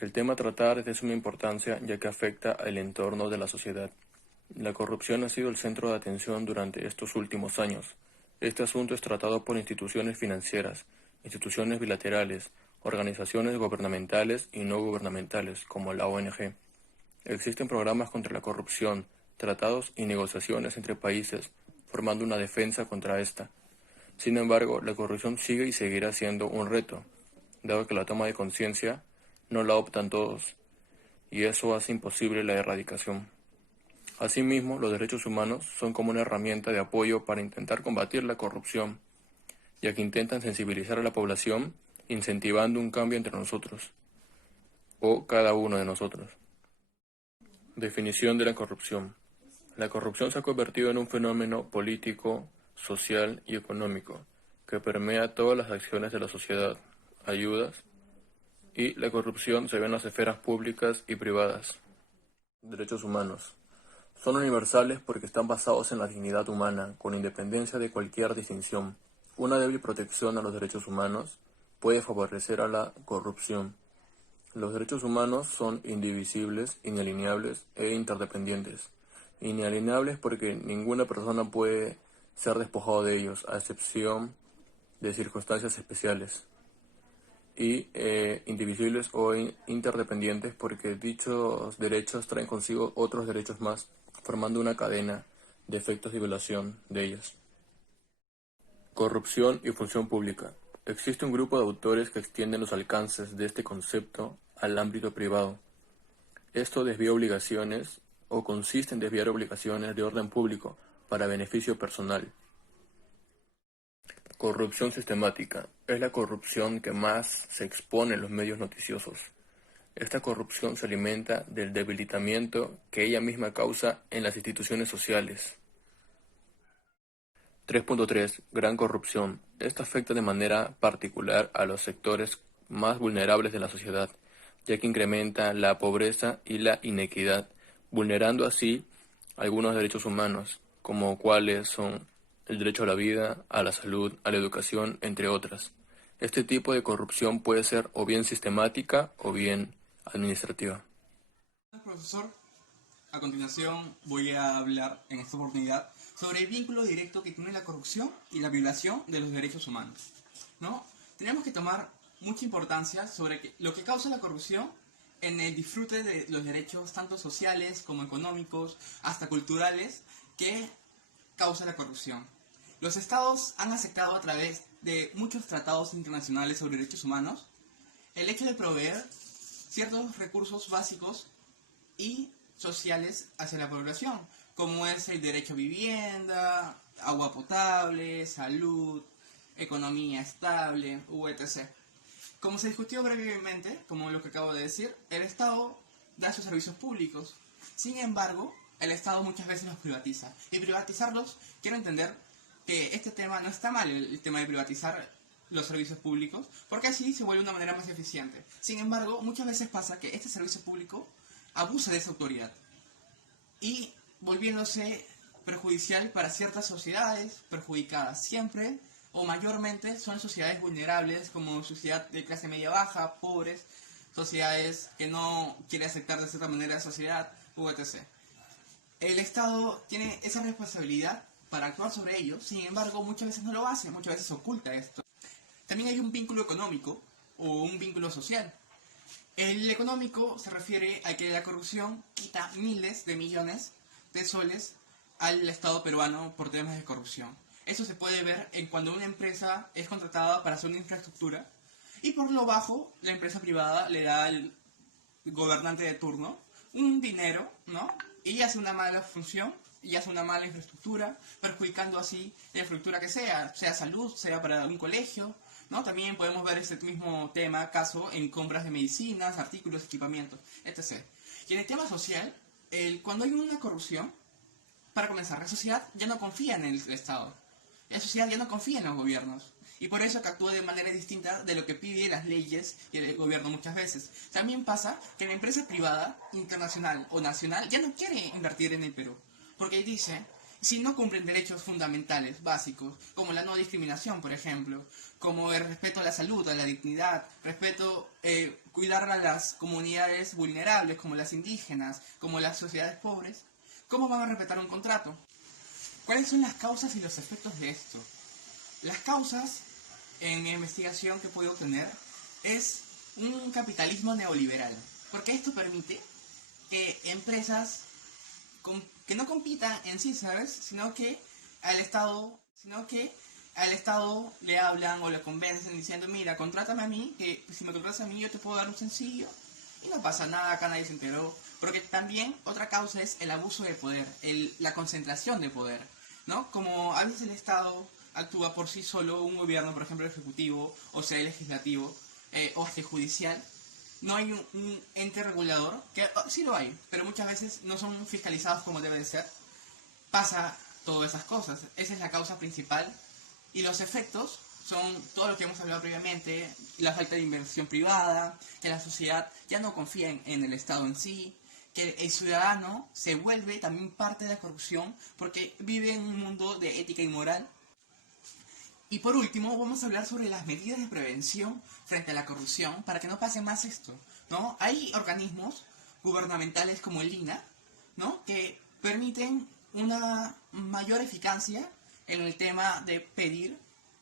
El tema a tratar es de suma importancia ya que afecta al entorno de la sociedad. La corrupción ha sido el centro de atención durante estos últimos años. Este asunto es tratado por instituciones financieras, instituciones bilaterales, organizaciones gubernamentales y no gubernamentales, como la ONG. Existen programas contra la corrupción, tratados y negociaciones entre países, formando una defensa contra esta. Sin embargo, la corrupción sigue y seguirá siendo un reto, dado que la toma de conciencia no la optan todos, y eso hace imposible la erradicación. Asimismo, los derechos humanos son como una herramienta de apoyo para intentar combatir la corrupción, ya que intentan sensibilizar a la población, incentivando un cambio entre nosotros, o cada uno de nosotros. Definición de la corrupción. La corrupción se ha convertido en un fenómeno político, social y económico, que permea todas las acciones de la sociedad, ayudas, y la corrupción se ve en las esferas públicas y privadas. Derechos humanos. Son universales porque están basados en la dignidad humana, con independencia de cualquier distinción. Una débil protección a los derechos humanos puede favorecer a la corrupción. Los derechos humanos son indivisibles, inalienables e interdependientes. Inalienables porque ninguna persona puede ser despojado de ellos, a excepción de circunstancias especiales. Y indivisibles o interdependientes porque dichos derechos traen consigo otros derechos más, formando una cadena de efectos y violación de ellos. Corrupción y función pública. Existe un grupo de autores que extienden los alcances de este concepto al ámbito privado. Esto desvía obligaciones o consiste en desviar obligaciones de orden público para beneficio personal. Corrupción sistemática. Es la corrupción que más se expone en los medios noticiosos. Esta corrupción se alimenta del debilitamiento que ella misma causa en las instituciones sociales. 3.3. Gran corrupción. Esta afecta de manera particular a los sectores más vulnerables de la sociedad, ya que incrementa la pobreza y la inequidad, vulnerando así algunos derechos humanos, como cuáles son el derecho a la vida, a la salud, a la educación, entre otras. Este tipo de corrupción puede ser o bien sistemática o bien administrativa. Profesor, a continuación voy a hablar en esta oportunidad sobre el vínculo directo que tiene la corrupción y la violación de los derechos humanos, ¿no? Tenemos que tomar mucha importancia sobre lo que causa la corrupción en el disfrute de los derechos tanto sociales como económicos, hasta culturales, que causa la corrupción. Los estados han aceptado a través de muchos tratados internacionales sobre derechos humanos el hecho de proveer ciertos recursos básicos y sociales hacia la población, como es el derecho a vivienda, agua potable, salud, economía estable, etc. Como se discutió brevemente, como lo que acabo de decir, el Estado da sus servicios públicos. Sin embargo, el Estado muchas veces los privatiza. Y privatizarlos, quiero entender que este tema no está mal, el tema de privatizar los servicios públicos, porque así se vuelve una manera más eficiente. Sin embargo, muchas veces pasa que este servicio público abusa de esa autoridad y volviéndose perjudicial para ciertas sociedades, perjudicadas siempre o mayormente son sociedades vulnerables como sociedad de clase media baja, pobres, sociedades que no quieren aceptar de cierta manera la sociedad, etc. El Estado tiene esa responsabilidad para actuar sobre ellos, sin embargo muchas veces no lo hace, muchas veces oculta esto. También hay un vínculo económico o un vínculo social. El económico se refiere a que la corrupción quita miles de millones de soles al Estado peruano por temas de corrupción. Eso se puede ver en cuando una empresa es contratada para hacer una infraestructura y por lo bajo la empresa privada le da al gobernante de turno un dinero, ¿no? Y hace una mala función y hace una mala infraestructura, perjudicando así la infraestructura que sea salud, sea para un colegio, ¿no? También podemos ver este mismo caso en compras de medicinas, artículos, equipamientos, etc. Y en el tema social, cuando hay una corrupción, para comenzar, la sociedad ya no confía en el Estado. La sociedad ya no confía en los gobiernos. Y por eso que actúa de manera distinta de lo que piden las leyes y el gobierno muchas veces. También pasa que la empresa privada, internacional o nacional, ya no quiere invertir en el Perú. Porque dice si no cumplen derechos fundamentales básicos, como la no discriminación, por ejemplo, como el respeto a la salud, a la dignidad, cuidar a las comunidades vulnerables, como las indígenas, como las sociedades pobres, ¿cómo van a respetar un contrato? ¿Cuáles son las causas y los efectos de esto? Las causas, en mi investigación que pude obtener, es un capitalismo neoliberal, porque esto permite que empresas que no compitan en sí, ¿sabes? Sino que al Estado le hablan o le convencen diciendo, mira, contrátame a mí, que si me contratas a mí yo te puedo dar un sencillo y no pasa nada, acá nadie se enteró. Porque también otra causa es el abuso de poder, la concentración de poder, ¿no? Como a veces el Estado actúa por sí solo, un gobierno, por ejemplo, el ejecutivo, o sea, el legislativo, o hasta el judicial, no hay un ente regulador, que sí lo hay, pero muchas veces no son fiscalizados como debe de ser. Pasa todas esas cosas. Esa es la causa principal. Y los efectos son todo lo que hemos hablado previamente, la falta de inversión privada, que la sociedad ya no confía en el Estado en sí, que el ciudadano se vuelve también parte de la corrupción porque vive en un mundo de ética y moral. Y por último, vamos a hablar sobre las medidas de prevención frente a la corrupción para que no pase más esto, ¿no? Hay organismos gubernamentales como el INAH, ¿no? Que permiten una mayor eficacia en el tema de pedir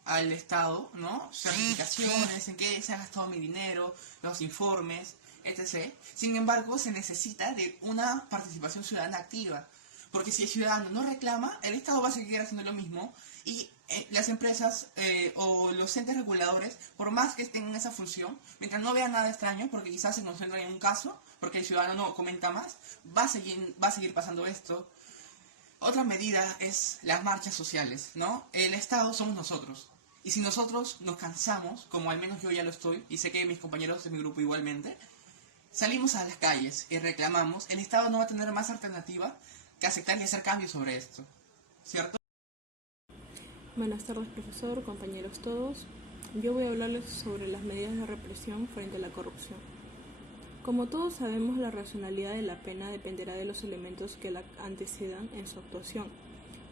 al Estado, ¿no? Certificaciones, en qué se ha gastado mi dinero, los informes, etc. Sin embargo, se necesita de una participación ciudadana activa. Porque si el ciudadano no reclama, el Estado va a seguir haciendo lo mismo y las empresas o los entes reguladores, por más que estén en esa función, mientras no vean nada extraño, porque quizás se concentran en un caso, porque el ciudadano no comenta más, va a seguir pasando esto. Otra medida es las marchas sociales, ¿no? El Estado somos nosotros. Y si nosotros nos cansamos, como al menos yo ya lo estoy, y sé que mis compañeros de mi grupo igualmente, salimos a las calles y reclamamos, el Estado no va a tener más alternativa que aceptar y hacer cambios sobre esto, ¿cierto? Buenas tardes, profesor, compañeros todos. Yo voy a hablarles sobre las medidas de represión frente a la corrupción. Como todos sabemos, la racionalidad de la pena dependerá de los elementos que la antecedan en su actuación.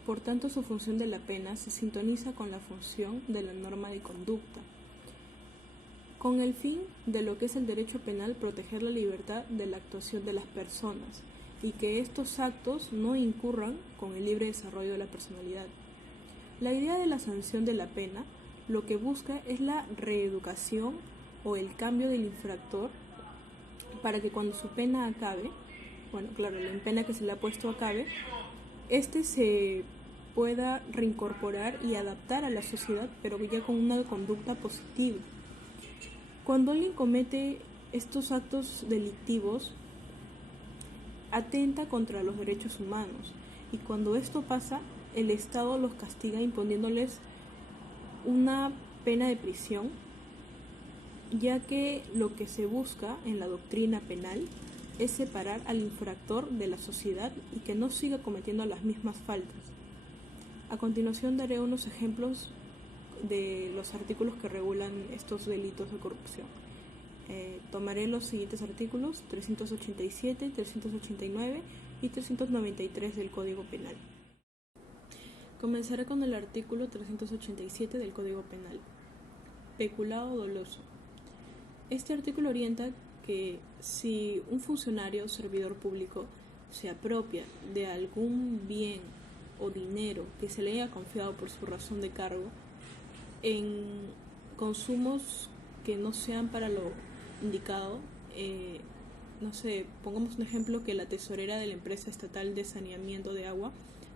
Por tanto, su función de la pena se sintoniza con la función de la norma de conducta, con el fin de lo que es el derecho penal proteger la libertad de la actuación de las personas y que estos actos no incurran con el libre desarrollo de la personalidad. La idea de la sanción de la pena lo que busca es la reeducación o el cambio del infractor para que cuando su pena acabe, la pena que se le ha puesto acabe, éste se pueda reincorporar y adaptar a la sociedad, pero ya con una conducta positiva. Cuando alguien comete estos actos delictivos, atenta contra los derechos humanos, y cuando esto pasa, el Estado los castiga imponiéndoles una pena de prisión, ya que lo que se busca en la doctrina penal es separar al infractor de la sociedad y que no siga cometiendo las mismas faltas. A continuación daré unos ejemplos de los artículos que regulan estos delitos de corrupción. Tomaré los siguientes artículos: 387, 389 y 393 del Código Penal. Comenzaré con el artículo 387 del Código Penal. Peculado doloso. Este artículo orienta que si un funcionario o servidor público se apropia de algún bien o dinero que se le haya confiado por su razón de cargo en consumos que no sean para lo indicado, pongamos un ejemplo, que la tesorera de la empresa estatal de saneamiento de agua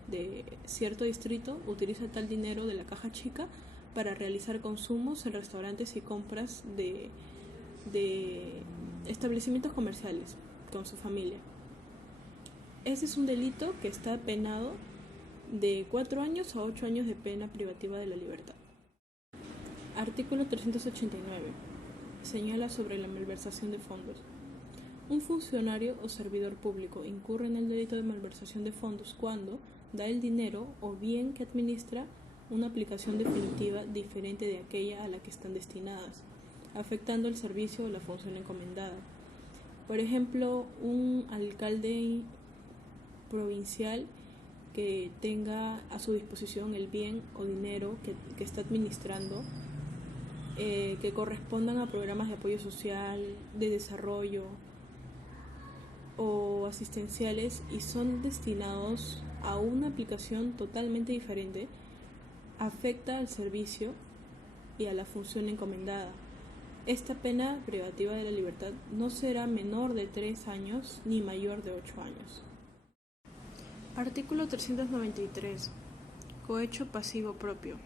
de cierto distrito utiliza tal dinero de la caja chica para realizar consumos en restaurantes y compras de establecimientos comerciales con su familia. Ese es un delito que está penado de 4 años a 8 años de pena privativa de la libertad. Artículo 389. Señala sobre la malversación de fondos. Un funcionario o servidor público incurre en el delito de malversación de fondos cuando da el dinero o bien que administra una aplicación definitiva diferente de aquella a la que están destinadas, afectando el servicio o la función encomendada. Por ejemplo, un alcalde provincial que tenga a su disposición el bien o dinero que está administrando, que correspondan a programas de apoyo social, de desarrollo o asistenciales y son destinados a una aplicación totalmente diferente, afecta al servicio y a la función encomendada. Esta pena privativa de la libertad no será menor de 3 años ni mayor de 8 años. Artículo 393. Cohecho pasivo propio.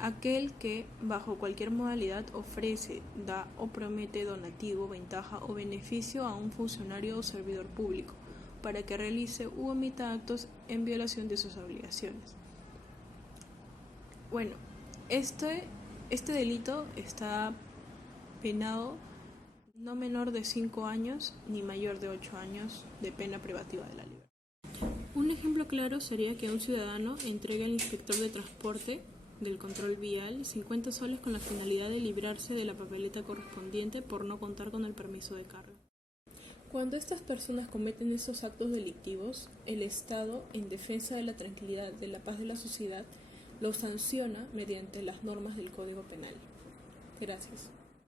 Aquel que, bajo cualquier modalidad, ofrece, da o promete donativo, ventaja o beneficio a un funcionario o servidor público para que realice u omita actos en violación de sus obligaciones. Bueno, este delito está penado no menor de 5 años ni mayor de 8 años de pena privativa de la libertad. Un ejemplo claro sería que un ciudadano entregue al inspector de transporte del control vial 50 soles con la finalidad de librarse de la papeleta correspondiente por no contar con el permiso de carga. Cuando estas personas cometen estos actos delictivos, el Estado, en defensa de la tranquilidad, de la paz de la sociedad, los sanciona mediante las normas del Código Penal. Gracias.